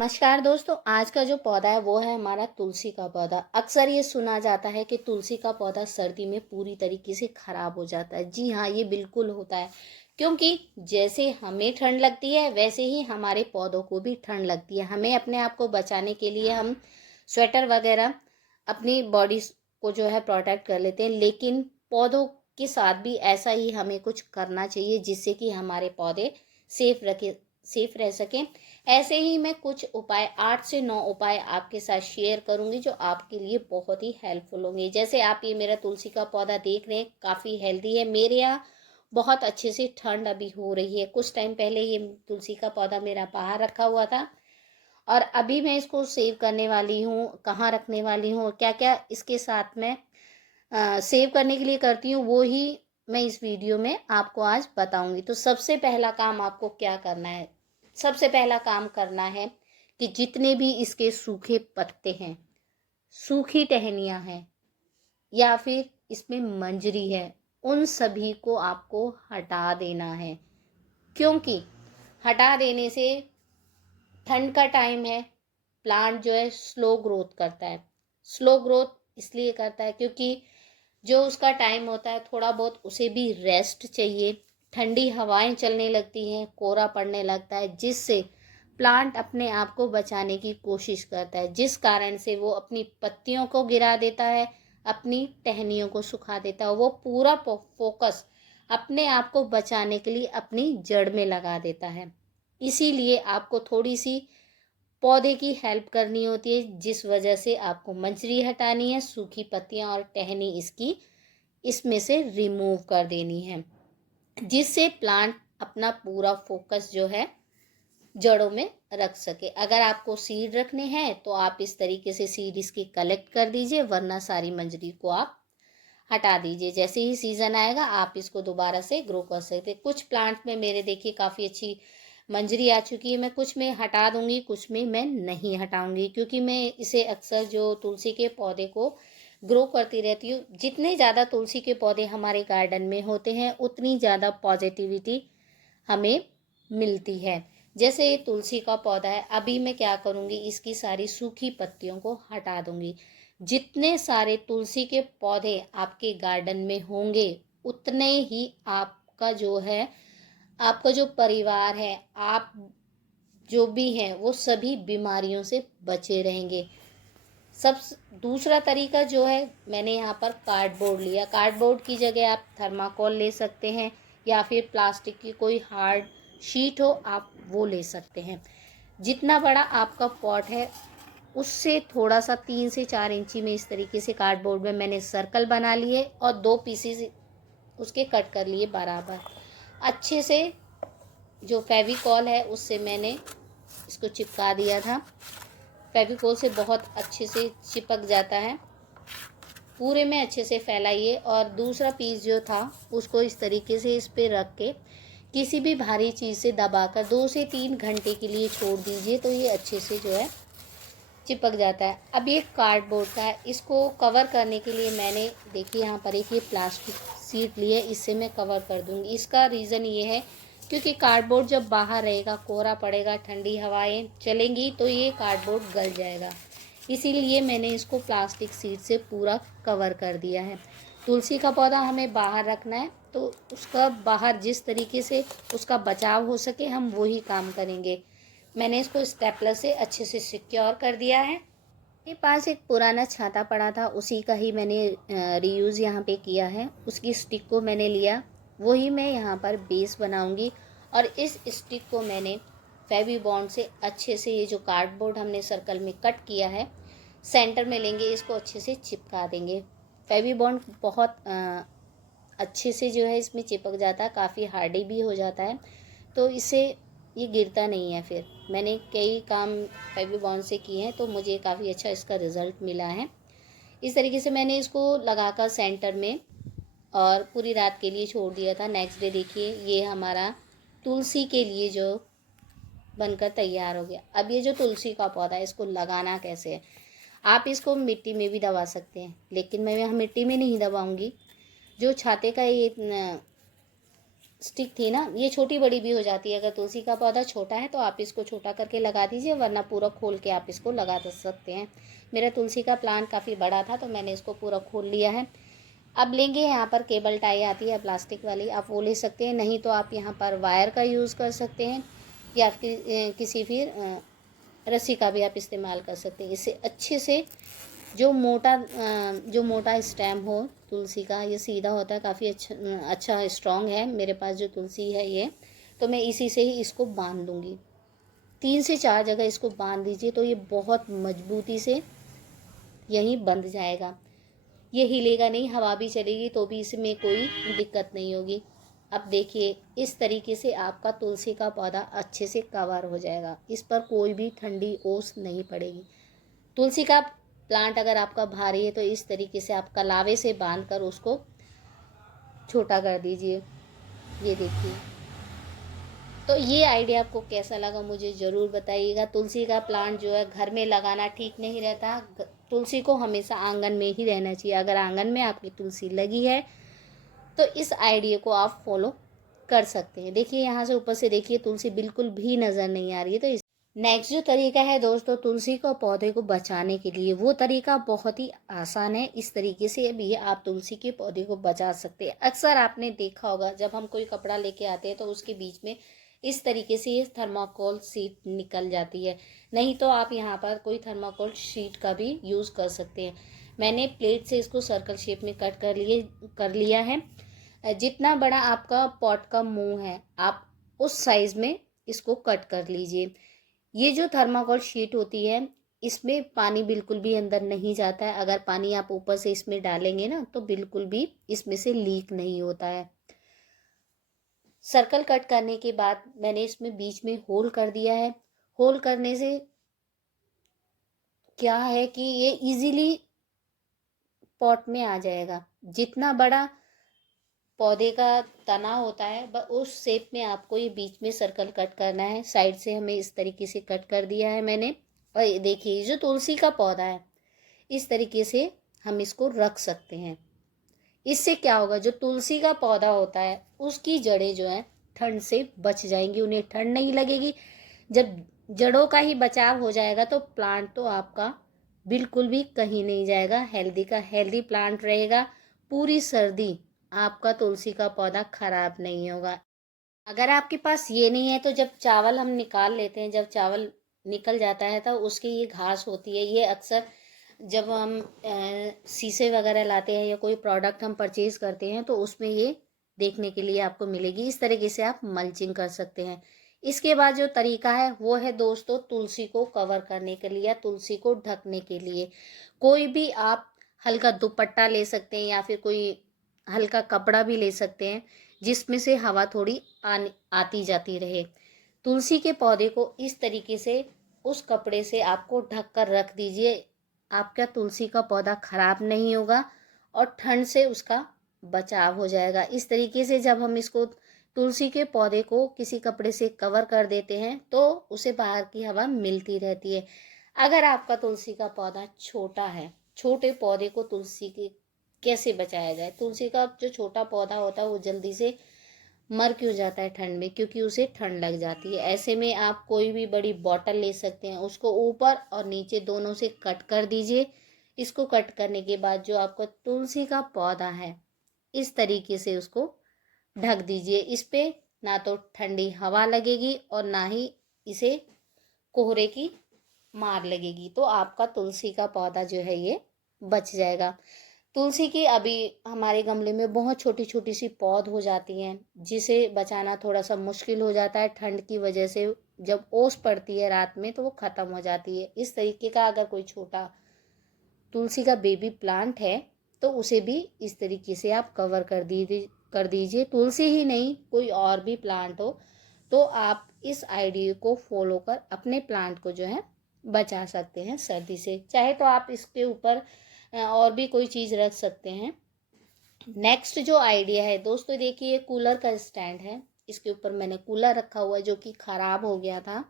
नमस्कार दोस्तों, आज का जो पौधा है वो है हमारा तुलसी का पौधा। अक्सर ये सुना जाता है कि तुलसी का पौधा सर्दी में पूरी तरीके से खराब हो जाता है। जी हाँ, ये बिल्कुल होता है, क्योंकि जैसे हमें ठंड लगती है वैसे ही हमारे पौधों को भी ठंड लगती है। हमें अपने आप को बचाने के लिए हम स्वेटर वगैरह अपनी बॉडी को जो है प्रोटेक्ट कर लेते हैं, लेकिन पौधों के साथ भी ऐसा ही हमें कुछ करना चाहिए जिससे कि हमारे पौधे सेफ रह सकें। ऐसे ही मैं कुछ उपाय 8 से 9 उपाय आपके साथ शेयर करूंगी जो आपके लिए बहुत ही हेल्पफुल होंगे। जैसे आप ये मेरा तुलसी का पौधा देख रहे हैं, काफ़ी हेल्दी है। मेरे यहाँ बहुत अच्छे से ठंड अभी हो रही है। कुछ टाइम पहले ये तुलसी का पौधा मेरा बाहर रखा हुआ था और अभी मैं इसको सेव करने वाली हूँ। कहाँ रखने वाली हूँ और क्या क्या इसके साथ में सेव करने के लिए करती हूँ, वो ही मैं इस वीडियो में आपको आज बताऊंगी। तो सबसे पहला काम आपको क्या करना है? सबसे पहला काम करना है कि जितने भी इसके सूखे पत्ते हैं, सूखी टहनियाँ हैं या फिर इसमें मंजरी है, उन सभी को आपको हटा देना है। क्योंकि हटा देने से ठंड का टाइम है, प्लांट जो है स्लो ग्रोथ करता है। स्लो ग्रोथ इसलिए करता है क्योंकि जो उसका टाइम होता है, थोड़ा बहुत उसे भी रेस्ट चाहिए। ठंडी हवाएं चलने लगती हैं, कोहरा पड़ने लगता है, जिससे प्लांट अपने आप को बचाने की कोशिश करता है, जिस कारण से वो अपनी पत्तियों को गिरा देता है, अपनी टहनियों को सुखा देता है। वो पूरा फोकस अपने आप को बचाने के लिए अपनी जड़ में लगा देता है। इसीलिए आपको थोड़ी सी पौधे की हेल्प करनी होती है, जिस वजह से आपको मंजरी हटानी है, सूखी पत्तियां और टहनी इसमें से रिमूव कर देनी है, जिससे प्लांट अपना पूरा फोकस जो है जड़ों में रख सके। अगर आपको सीड रखने हैं तो आप इस तरीके से सीड इसकी कलेक्ट कर दीजिए, वरना सारी मंजरी को आप हटा दीजिए। जैसे ही सीज़न आएगा आप इसको दोबारा से ग्रो कर सकते हैं। कुछ प्लांट में मेरे देखिए काफ़ी अच्छी मंजरी आ चुकी है। मैं कुछ में हटा दूंगी, कुछ में मैं नहीं हटाऊंगी, क्योंकि मैं इसे अक्सर जो तुलसी के पौधे को ग्रो करती रहती हूँ। जितने ज़्यादा तुलसी के पौधे हमारे गार्डन में होते हैं उतनी ज़्यादा पॉजिटिविटी हमें मिलती है। जैसे ये तुलसी का पौधा है, अभी मैं क्या करूँगी, इसकी सारी सूखी पत्तियों को हटा दूंगी। जितने सारे तुलसी के पौधे आपके गार्डन में होंगे उतने ही आपका जो परिवार है, आप जो भी हैं, वो सभी बीमारियों से बचे रहेंगे। सब दूसरा तरीका जो है, मैंने यहाँ पर कार्डबोर्ड लिया। कार्डबोर्ड की जगह आप थर्माकोल ले सकते हैं या फिर प्लास्टिक की कोई हार्ड शीट हो, आप वो ले सकते हैं। जितना बड़ा आपका पॉट है उससे थोड़ा सा 3 से 4 इंची में इस तरीके से कार्डबोर्ड में मैंने सर्कल बना लिए और 2 पीसेस उसके कट कर लिए बराबर। अच्छे से जो फेविकॉल है उससे मैंने इसको चिपका दिया था। फेविकॉल से बहुत अच्छे से चिपक जाता है। पूरे में अच्छे से फैलाइए और दूसरा पीस जो था उसको इस तरीके से इस पे रख के किसी भी भारी चीज़ से दबाकर 2 से 3 घंटे के लिए छोड़ दीजिए, तो ये अच्छे से जो है चिपक जाता है। अब ये कार्डबोर्ड का है, इसको कवर करने के लिए मैंने देखिए यहाँ पर एक ये प्लास्टिक शीट ली है, इससे मैं कवर कर दूँगी। इसका रीज़न ये है क्योंकि कार्डबोर्ड जब बाहर रहेगा, कोहरा पड़ेगा, ठंडी हवाएं चलेंगी तो ये कार्डबोर्ड गल जाएगा, इसीलिए मैंने इसको प्लास्टिक शीट से पूरा कवर कर दिया है। तुलसी का पौधा हमें बाहर रखना है, तो उसका बाहर जिस तरीके से उसका बचाव हो सके हम वही काम करेंगे। मैंने इसको स्टेपलर से अच्छे से सिक्योर कर दिया है। मेरे पास एक पुराना छाता पड़ा था, उसी का ही मैंने रीयूज़ यहाँ पे किया है। उसकी स्टिक को मैंने लिया, वही मैं यहाँ पर बेस बनाऊँगी और इस स्टिक को मैंने फेवी बॉन्ड से अच्छे से, ये जो कार्डबोर्ड हमने सर्कल में कट किया है, सेंटर में लेंगे, इसको अच्छे से चिपका देंगे। फेवी बॉन्ड बहुत अच्छे से जो है इसमें चिपक जाता है, काफ़ी हार्डी भी हो जाता है, तो इससे ये गिरता नहीं है। फिर मैंने कई काम फेवी बॉन्ड से किए हैं तो मुझे काफ़ी अच्छा इसका रिज़ल्ट मिला है। इस तरीके से मैंने इसको लगाकर सेंटर में और पूरी रात के लिए छोड़ दिया था। नेक्स्ट डे देखिए ये हमारा तुलसी के लिए जो बनकर तैयार हो गया। अब ये जो तुलसी का पौधा है इसको लगाना कैसे है, आप इसको मिट्टी में भी दबा सकते हैं, लेकिन मैं यहाँ मिट्टी में नहीं दबाऊंगी। जो छाते का ये स्टिक थी ना, ये छोटी बड़ी भी हो जाती है। अगर तुलसी का पौधा छोटा है तो आप इसको छोटा करके लगा दीजिए, वरना पूरा खोल के आप इसको लगा सकते हैं। मेरा तुलसी का प्लांट काफ़ी बड़ा था तो मैंने इसको पूरा खोल लिया है। अब लेंगे, यहाँ पर केबल टाई आती है प्लास्टिक वाली, आप वो ले सकते हैं, नहीं तो आप यहाँ पर वायर का यूज़ कर सकते हैं, या फिर किसी फिर रस्सी का भी आप इस्तेमाल कर सकते हैं। इससे अच्छे से जो मोटा स्टेम हो तुलसी का, ये सीधा होता है, काफ़ी अच्छा स्ट्रॉन्ग है। मेरे पास जो तुलसी है ये, तो मैं इसी से ही इसको बांध दूँगी। 3 से 4 जगह इसको बांध दीजिए तो ये बहुत मजबूती से यहीं बंध जाएगा। ये हिलेगा नहीं, हवा भी चलेगी तो भी इसमें कोई दिक्कत नहीं होगी। अब देखिए, इस तरीके से आपका तुलसी का पौधा अच्छे से कवर हो जाएगा, इस पर कोई भी ठंडी ओस नहीं पड़ेगी। तुलसी का प्लांट अगर आपका भारी है तो इस तरीके से आप कलावे से बांध कर उसको छोटा कर दीजिए। ये देखिए, तो ये आइडिया आपको कैसा लगा मुझे ज़रूर बताइएगा। तुलसी का प्लांट जो है घर में लगाना ठीक नहीं रहता, तुलसी को हमेशा आंगन में ही रहना चाहिए। अगर आंगन में आपकी तुलसी लगी है तो इस आइडिया को आप फॉलो कर सकते हैं। देखिए, यहाँ से ऊपर से देखिए तुलसी बिल्कुल भी नज़र नहीं आ रही है। तो नेक्स्ट जो तरीका है दोस्तों तुलसी को पौधे को बचाने के लिए, वो तरीका बहुत ही आसान है। इस तरीके से भी आप तुलसी के पौधे को बचा सकते हैं। अक्सर आपने देखा होगा, जब हम कोई कपड़ा लेके आते हैं तो उसके बीच में इस तरीके से ये थर्माकोल शीट निकल जाती है। नहीं तो आप यहाँ पर कोई थर्माकोल शीट का भी यूज़ कर सकते हैं। मैंने प्लेट से इसको सर्कल शेप में कट कर लिया है। जितना बड़ा आपका पॉट का मुंह है, आप उस साइज़ में इसको कट कर लीजिए। ये जो थर्माकोल शीट होती है, इसमें पानी बिल्कुल भी अंदर नहीं जाता है। अगर पानी आप ऊपर से इसमें डालेंगे ना तो बिल्कुल भी इसमें से लीक नहीं होता है। सर्कल कट करने के बाद मैंने इसमें बीच में होल कर दिया है। होल करने से क्या है कि ये इजीली पॉट में आ जाएगा। जितना बड़ा पौधे का तना होता है उस शेप में आपको ये बीच में सर्कल कट करना है। साइड से हमें इस तरीके से कट कर दिया है मैंने। और ये देखिए, जो तुलसी का पौधा है इस तरीके से हम इसको रख सकते हैं। इससे क्या होगा, जो तुलसी का पौधा होता है उसकी जड़ें जो हैं ठंड से बच जाएंगी, उन्हें ठंड नहीं लगेगी। जब जड़ों का ही बचाव हो जाएगा तो प्लांट तो आपका बिल्कुल भी कहीं नहीं जाएगा, हेल्दी का हेल्दी प्लांट रहेगा। पूरी सर्दी आपका तुलसी का पौधा खराब नहीं होगा। अगर आपके पास ये नहीं है तो जब चावल हम निकाल लेते हैं, जब चावल निकल जाता है तो उसकी ये घास होती है, ये अक्सर जब हम शीशे वगैरह लाते हैं या कोई प्रोडक्ट हम परचेज़ करते हैं तो उसमें ये देखने के लिए आपको मिलेगी। इस तरीके से आप मल्चिंग कर सकते हैं। इसके बाद जो तरीका है वो है दोस्तों तुलसी को कवर करने के लिए या तुलसी को ढकने के लिए कोई भी आप हल्का दुपट्टा ले सकते हैं या फिर कोई हल्का कपड़ा भी ले सकते हैं, जिसमें से हवा थोड़ी आती जाती रहे। तुलसी के पौधे को इस तरीके से उस कपड़े से आपको ढक कर रख दीजिए। आपका तुलसी का पौधा खराब नहीं होगा और ठंड से उसका बचाव हो जाएगा। इस तरीके से जब हम इसको तुलसी के पौधे को किसी कपड़े से कवर कर देते हैं तो उसे बाहर की हवा मिलती रहती है। अगर आपका तुलसी का पौधा छोटा है, छोटे पौधे को तुलसी के कैसे बचाया जाए। तुलसी का जो छोटा पौधा होता है वो जल्दी से मर क्यों जाता है ठंड में, क्योंकि उसे ठंड लग जाती है। ऐसे में आप कोई भी बड़ी बॉटल ले सकते हैं, उसको ऊपर और नीचे दोनों से कट कर दीजिए। इसको कट करने के बाद जो आपका तुलसी का पौधा है इस तरीके से उसको ढक दीजिए। इस पे ना तो ठंडी हवा लगेगी और ना ही इसे कोहरे की मार लगेगी, तो आपका तुलसी का पौधा जो है ये बच जाएगा। तुलसी की अभी हमारे गमले में बहुत छोटी छोटी सी पौध हो जाती हैं, जिसे बचाना थोड़ा सा मुश्किल हो जाता है ठंड की वजह से। जब ओस पड़ती है रात में तो वो ख़त्म हो जाती है। इस तरीके का अगर कोई छोटा तुलसी का बेबी प्लांट है तो उसे भी इस तरीके से आप कवर कर दीजिए। तुलसी ही नहीं, कोई और भी प्लांट हो तो आप इस आइडिया को फॉलो कर अपने प्लांट को जो है बचा सकते हैं सर्दी से। चाहे तो आप इसके ऊपर और भी कोई चीज़ रख सकते हैं। नेक्स्ट जो आइडिया है दोस्तों, देखिए कूलर का स्टैंड है, इसके ऊपर मैंने कूलर रखा हुआ है जो कि ख़राब हो गया था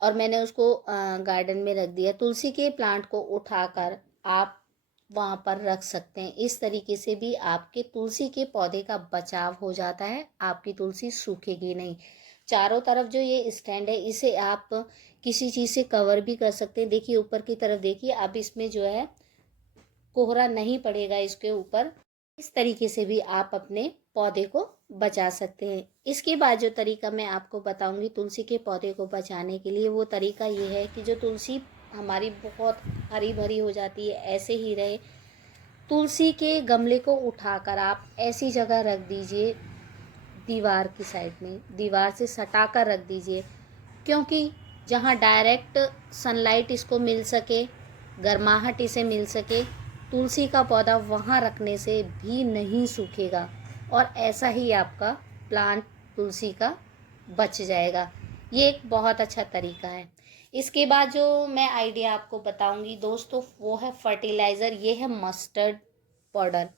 और मैंने उसको गार्डन में रख दिया। तुलसी के प्लांट को उठाकर आप वहाँ पर रख सकते हैं। इस तरीके से भी आपके तुलसी के पौधे का बचाव हो जाता है, आपकी तुलसी सूखेगी नहीं। चारों तरफ जो ये स्टैंड है इसे आप किसी चीज़ से कवर भी कर सकते हैं। देखिए ऊपर की तरफ देखिए, अब इसमें जो है कोहरा नहीं पड़ेगा इसके ऊपर। इस तरीके से भी आप अपने पौधे को बचा सकते हैं। इसके बाद जो तरीका मैं आपको बताऊंगी तुलसी के पौधे को बचाने के लिए, वो तरीका ये है कि जो तुलसी हमारी बहुत हरी भरी हो जाती है ऐसे ही रहे। तुलसी के गमले को उठाकर आप ऐसी जगह रख दीजिए, दीवार की साइड में, दीवार से सटा कर रख दीजिए, क्योंकि जहाँ डायरेक्ट सनलाइट इसको मिल सके, गर्माहट इसे मिल सके, तुलसी का पौधा वहाँ रखने से भी नहीं सूखेगा और ऐसा ही आपका प्लांट तुलसी का बच जाएगा। ये एक बहुत अच्छा तरीका है। इसके बाद जो मैं आइडिया आपको बताऊंगी दोस्तों, वो है फर्टिलाइज़र। ये है मस्टर्ड पाउडर।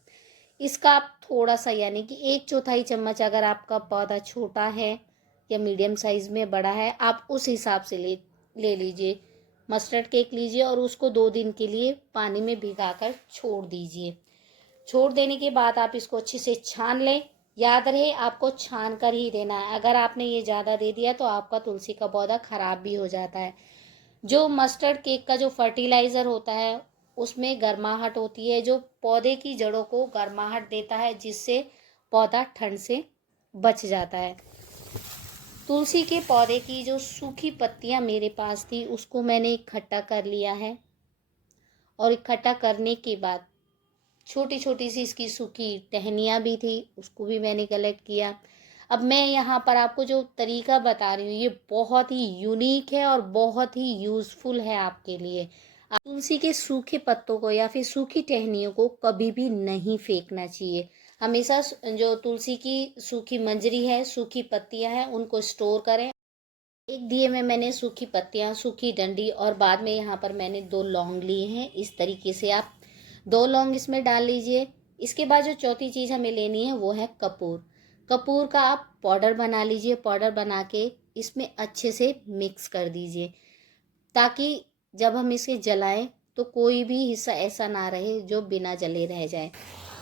इसका आप थोड़ा सा, यानी कि 1/4 चम्मच, अगर आपका पौधा छोटा है या मीडियम साइज़ में बड़ा है, आप उस हिसाब से ले लीजिए। मस्टर्ड केक लीजिए और उसको 2 दिन के लिए पानी में भिगाकर छोड़ दीजिए। छोड़ देने के बाद आप इसको अच्छे से छान लें। याद रहे आपको छान कर ही देना है, अगर आपने ये ज़्यादा दे दिया तो आपका तुलसी का पौधा ख़राब भी हो जाता है। जो मस्टर्ड केक का जो फर्टिलाइज़र होता है उसमें गर्माहट होती है, जो पौधे की जड़ों को गर्माहट देता है, जिससे पौधा ठंड से बच जाता है। तुलसी के पौधे की जो सूखी पत्तियां मेरे पास थी उसको मैंने इकट्ठा कर लिया है, और इकट्ठा करने के बाद छोटी छोटी सी इसकी सूखी टहनियाँ भी थी, उसको भी मैंने कलेक्ट किया। अब मैं यहाँ पर आपको जो तरीका बता रही हूँ ये बहुत ही यूनिक है और बहुत ही यूज़फुल है आपके लिए। आप तुलसी के सूखे पत्तों को या फिर सूखी टहनियों को कभी भी नहीं फेंकना चाहिए। हमेशा जो तुलसी की सूखी मंजरी है, सूखी पत्तियाँ हैं, उनको स्टोर करें। एक दिए में मैंने सूखी पत्तियाँ, सूखी डंडी और बाद में यहाँ पर मैंने 2 लौंग लिए हैं। इस तरीके से आप 2 लौंग इसमें डाल लीजिए। इसके बाद जो चौथी चीज़ हमें लेनी है वो है कपूर। कपूर का आप पाउडर बना लीजिए। पाउडर बना के इसमें अच्छे से मिक्स कर दीजिए, ताकि जब हम इसे जलाएं तो कोई भी हिस्सा ऐसा ना रहे जो बिना जले रह जाए।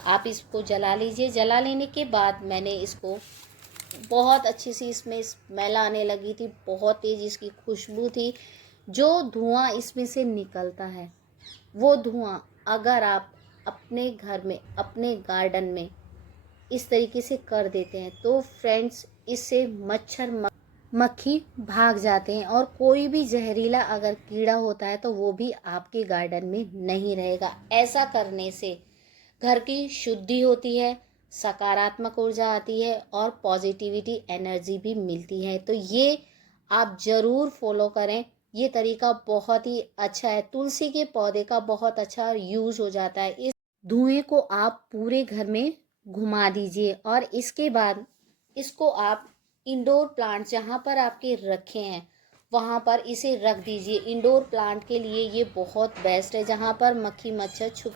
आप इसको जला लीजिए। जला लेने के बाद मैंने इसको बहुत अच्छी सी, इसमें स्मेल आने लगी थी, बहुत तेज़ इसकी खुशबू थी। जो धुआं इसमें से निकलता है वो धुआं अगर आप अपने घर में, अपने गार्डन में इस तरीके से कर देते हैं तो फ्रेंड्स, इससे मच्छर मक्खी भाग जाते हैं, और कोई भी जहरीला अगर कीड़ा होता है तो वो भी आपके गार्डन में नहीं रहेगा। ऐसा करने से घर की शुद्धि होती है, सकारात्मक ऊर्जा आती है और पॉजिटिविटी एनर्जी भी मिलती है। तो ये आप ज़रूर फॉलो करें। ये तरीका बहुत ही अच्छा है। तुलसी के पौधे का बहुत अच्छा यूज़ हो जाता है। इस धुएं को आप पूरे घर में घुमा दीजिए और इसके बाद इसको आप इंडोर प्लांट जहाँ पर आपके रखे हैं वहाँ पर इसे रख दीजिए। इंडोर प्लांट के लिए ये बहुत बेस्ट है, जहाँ पर मक्खी मच्छर छुप